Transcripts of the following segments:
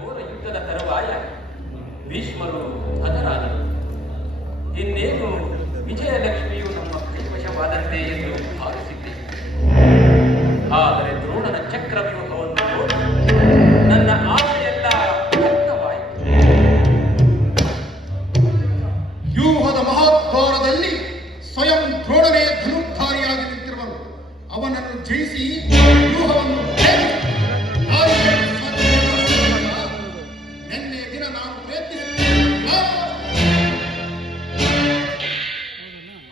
ಘೋರ ಯುದ್ಧದ ತರುವಾಯ ಭೀಷ್ಮರು ಹತರಾದರು. ಇನ್ನೇನು ವಿಜಯಲಕ್ಷ್ಮಿಯು ನಮ್ಮ ಕೈವಶವಾದಂತೆ ಎಂದು ಭಾವಿಸಿದ್ದೆ. ಆದರೆ ದ್ರೋಣನ ಚಕ್ರವ್ಯೂಹವನ್ನು ನೋಡಿ ನನ್ನ ಆಸೆಯೆಲ್ಲ ಭಗ್ನವಾಯಿತು. ವ್ಯೂಹದ ಮಹಾದ್ವಾರದಲ್ಲಿ ಸ್ವಯಂ ದ್ರೋಣನೇ ಧನುರ್ಧಾರಿಯಾಗಿ ನಿಂತಿರುವನು. ಅವನನ್ನು ಜಯಿಸಿ ವ್ಯೂಹವನ್ನು ನಿನ್ನೆ ದಿನ ನಾನು ಪ್ರಯತ್ನಿಸಿದ್ದೆ.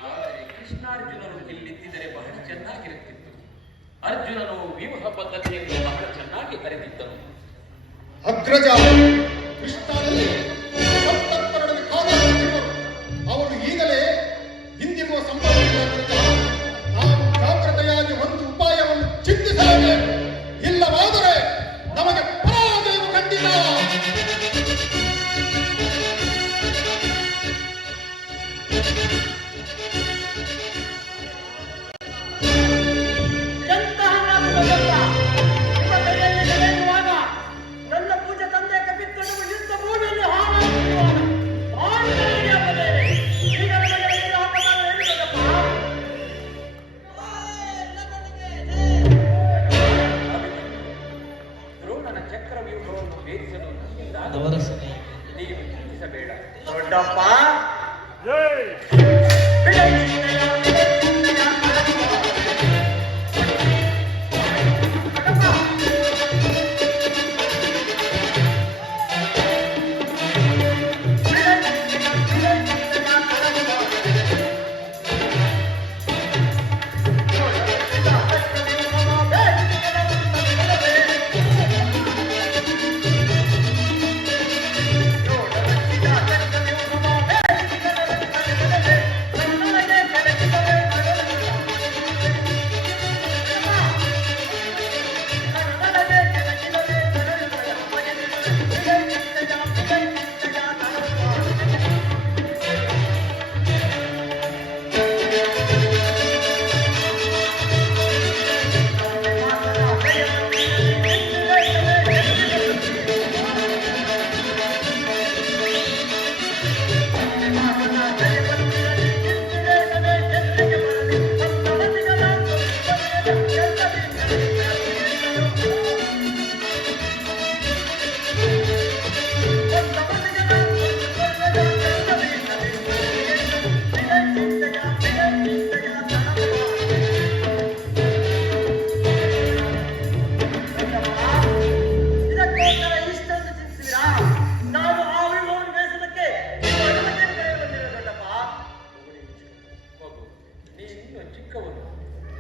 ಆದರೆ ಕೃಷ್ಣಾರ್ಜುನರು ಇಲ್ಲಿದ್ದರೆ ಬಹಳ ಚೆನ್ನಾಗಿರುತ್ತಿತ್ತು. ಅರ್ಜುನನು ವ್ಯೂಹ ಪದ್ಧತಿಯನ್ನು ಬಹಳ ಚೆನ್ನಾಗಿ ಅರಿತಿದ್ದನು. ಅಗ್ರಜ ಕೃಷ್ಣನಲ್ಲಿ ಸಂತರ್ತರೊಡನೆ ಕಾದಾಡುತ್ತಿದ್ದರು. ಅವರು ಈಗಲೇ ಹಿಂದಿರುವ ಸಂಭವವಿಲ್ಲ. ನಾವು ಜಾಗ್ರತೆಯಾಗಿ ಒಂದು ಉಪಾಯವನ್ನು ಚಿಂತಿಸಲೇಬೇಕು. ಇಲ್ಲವಾದರೆ ನಮಗೆ ಪರಾಜಯವು ಖಂಡಿತ. ದ್ರೋಣನ ಚಕ್ರವ್ಯೂಹವನ್ನು ಭೇದಿಸಲು ನೀವು ಚಿಂತಿಸಬೇಡ ದೊಡ್ಡಪ್ಪ.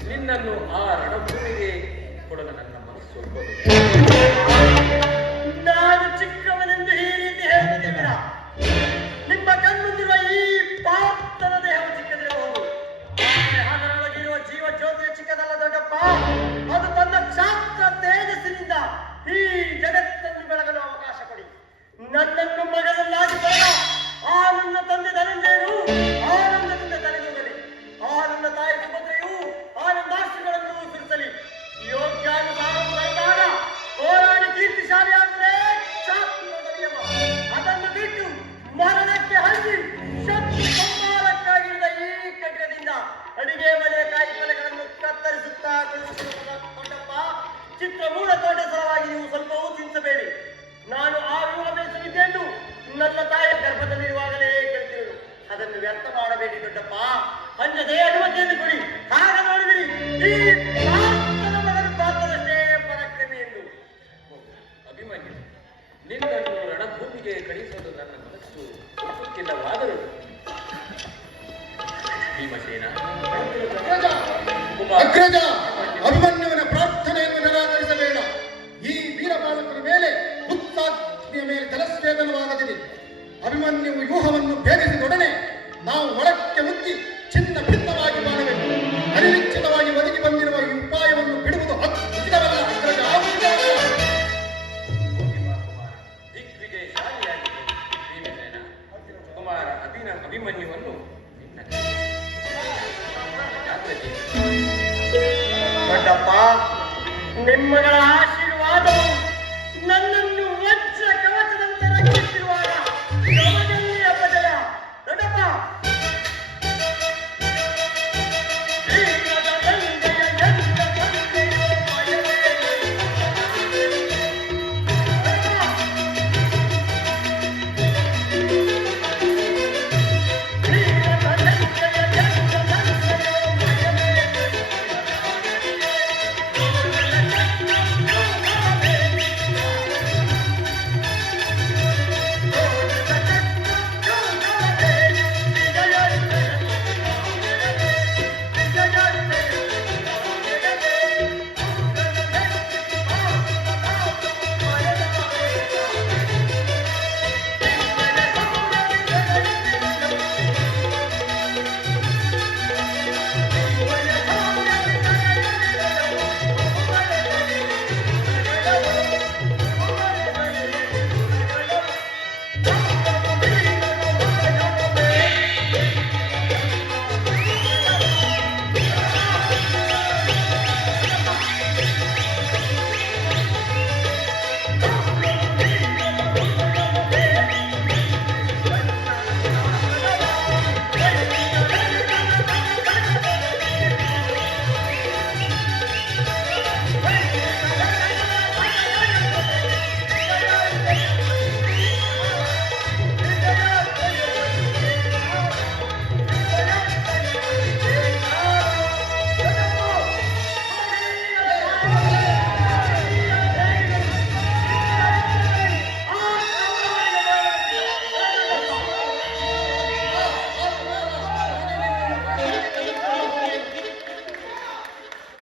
ನಿನ್ನನ್ನು ಆ ರಣಭೂಮಿಗೆ ಕೊಡಲು ನನ್ನ ಮನಸ್ಸು ಒಪ್ಪದು. ನಾನು ಚಿಕ್ಕವನೆಂದು ಈ ರೀತಿ ಹೇಳುತ್ತಿದ್ದೀರಾ? ನಿಮ್ಮ ಕಣ್ಣುಂದಿರುವ ಈ ಪಾರ್ಥನ ದೇಹವು ಚಿಕ್ಕದಿರಬಹುದು. ಅದರೊಳಗಿರುವ ಜೀವ ಜ್ಯೋತಿಯ ಚಿಕ್ಕದಲ್ಲ ದೊಡ್ಡಪ್ಪ. ಅದು ತನ್ನ ಕ್ಷಾತ್ರ ತೇಜಸ್ಸಿನಿಂದ ಈ ಜಗತ್ತನ್ನು ಬೆಳಗಲು ಅವಕಾಶ ಕೊಡಿ. ನನ್ನನ್ನು ಮಗನನ್ನಾಗಿ ಬರಲ ಆ ನನ್ನ ತಂದೆ ಧನಂಜಯನು ಆನಂದದಿಂದ ತಲೆದೂಗಲಿ. ಆ ನನ್ನ ತಾಯಿ ಸುಭದ್ರೆಯು ಆನಂದಾಶ್ರುಗಳನ್ನು ಸುರಿಸಲಿ. ಯೋಗ್ಯಾನುಸಾರ ಬಂದಾಗ ಹೋರಾಡಿ ಕೀರ್ತಿಶಾಲಿಯಾದರೆ ಕ್ಷಾತ್ರದ ನಿಯಮ. ಅದನ್ನು ಬಿಟ್ಟು ಮರಣಕ್ಕೆ ಹಂಚಿ ಶತ್ರು ಸಂಹಾರಕ್ಕಾಗಿದ್ದ ಈ ಖಡ್ಗದಿಂದ ಅಡಿಗೆ ಮನೆ ಕಾಯಿಪಲ್ಯಗಳನ್ನು ಕತ್ತರಿಸುತ್ತಾ ದೊಡ್ಡಪ್ಪ. ಚಿತ್ರಮೂಲ ತೋಟ ಸಲುವಾಗಿ ನೀವು ಸ್ವಲ್ಪವೂ ಚಿಂತಿಸಬೇಡಿ. ನಾನು ಆ ವ್ಯೂಹ ಬೇಯಿಸಲಿದ್ದೆಂದು ನನ್ನ ತಾಯಿಯ ಗರ್ಭದಲ್ಲಿರುವಾಗಲೇ ಕೇಳ್ತಿರುವುದು. ಅದನ್ನು ವ್ಯರ್ಥ ಮಾಡಬೇಡಿ ದೊಡ್ಡಪ್ಪ. ಅಂಜದೆ ಅನುಮತಿಯನ್ನು ಕೊಡಿ. ಆಗ ನೋಡಿದಿರಿ ಈ ಪಾರ್ಥನ ಮಗನು ಪಾತ್ರದಷ್ಟೇ ಪರಾಕ್ರಮಿ ಎಂದು. ಅಭಿಮನ್ಯು, ನಿನ್ನನ್ನು ರಣಭೂಮಿಗೆ ಕಳಿಸಲು ನನ್ನ ಮನಸ್ಸು ಒಪ್ಪುತ್ತಿಲ್ಲವಾದರೂ ಭೀಮಸೇನ ಅಗ್ರಜ, ಅಭಿಮನ್ಯುವಿನ ಪ್ರಾರ್ಥನೆಯನ್ನು ನಿರಾಕರಿಸಬೇಡ. ಈ ವೀರಬಾಲಕರ ಮೇಲೆ ಹುತ್ತಾಗ್ನಿಯ ಮೇಲೆ ಜಲಸ್ವೇದನವಾಗದಿದೆ. ಅಭಿಮನ್ಯು ವ್ಯೂಹವನ್ನು ಭೇದಿಸಿದೊಡನೆ ನಾವು ಒಳಕ್ಕೆ ಮುಗ್ಗಿ